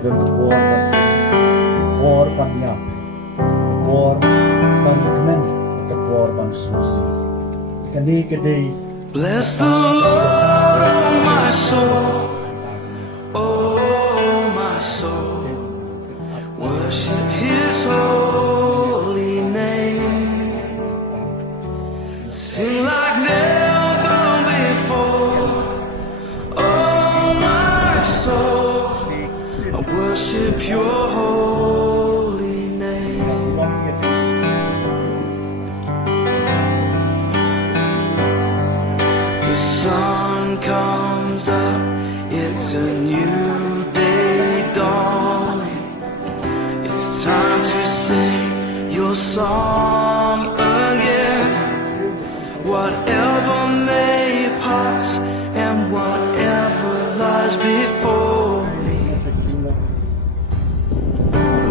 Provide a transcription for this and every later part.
Kadang por pan niya, por pan kemen, at por pan susi. Kani Bless the Lord, oh my soul, oh my soul. Worship His holy name. Sing like never before, oh my soul. I worship Your holy name. The sun comes up, it's a new day dawning. It's time to sing Your song again. Whatever may pass and whatever lies before me,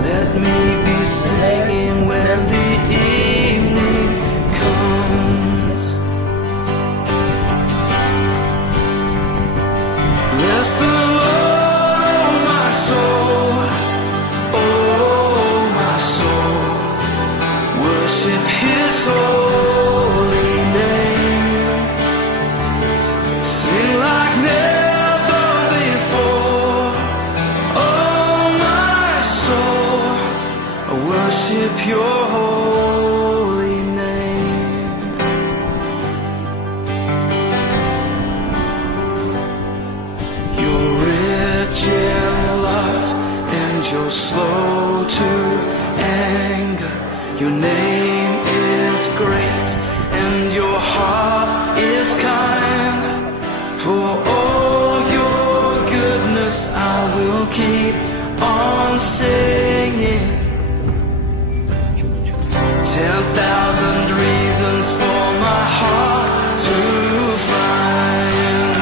let me be singing when the evening comes. Bless the Lord, oh my soul, oh my soul. Worship His holy name. Sing like never before, oh my soul. I worship Your holy name. You're rich in love and You're slow to anger. Your name is great and Your heart is kind. For all Your goodness I will keep on singing. 10,000 reasons for my heart to find.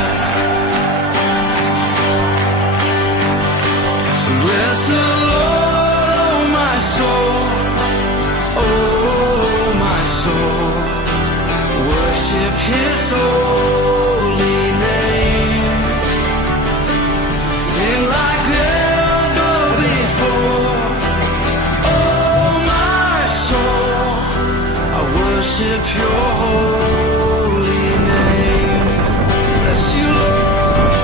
So bless the Lord, oh my soul, oh my soul. Worship His holy name. Sing like never before, oh my soul. I worship Your holy name. Bless You, Lord.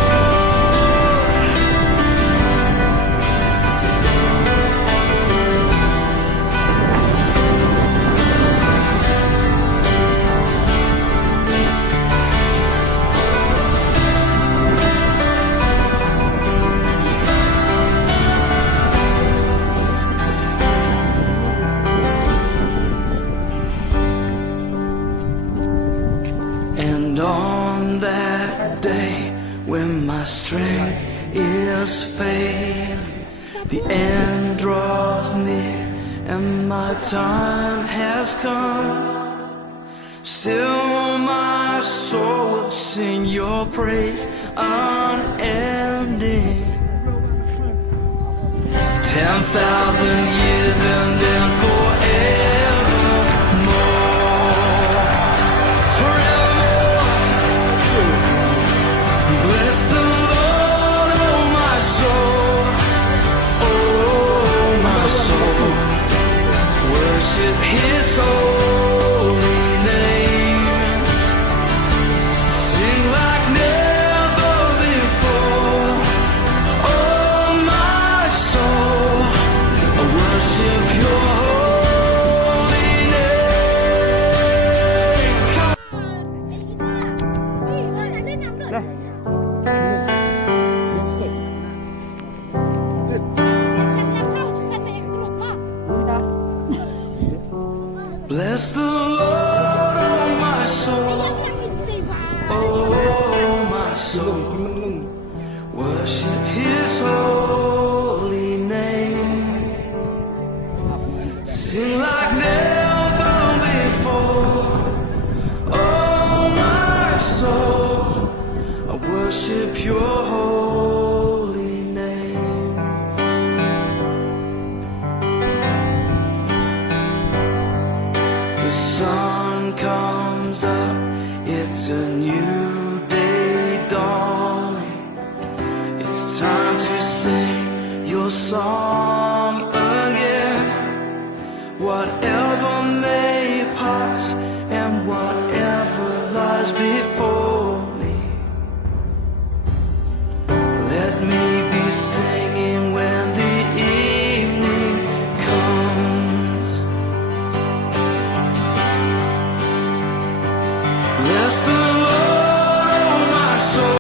And on that day when my strength is failing, the end draws near and my time has come, still my soul will sing Your praise unending. 10,000 years and then forevermore. Bless the Lord, oh my soul, oh my soul. Worship His holy name. Sing like never before, oh my soul. I worship Your holy name. Bless the Lord, oh my soul, oh my soul. Worship His holy name. Sing like never before, oh my soul. I worship Your holy name. The sun comes up, it's a new day dawning. It's time to sing Your song again. Whatever may pass and whatever lies before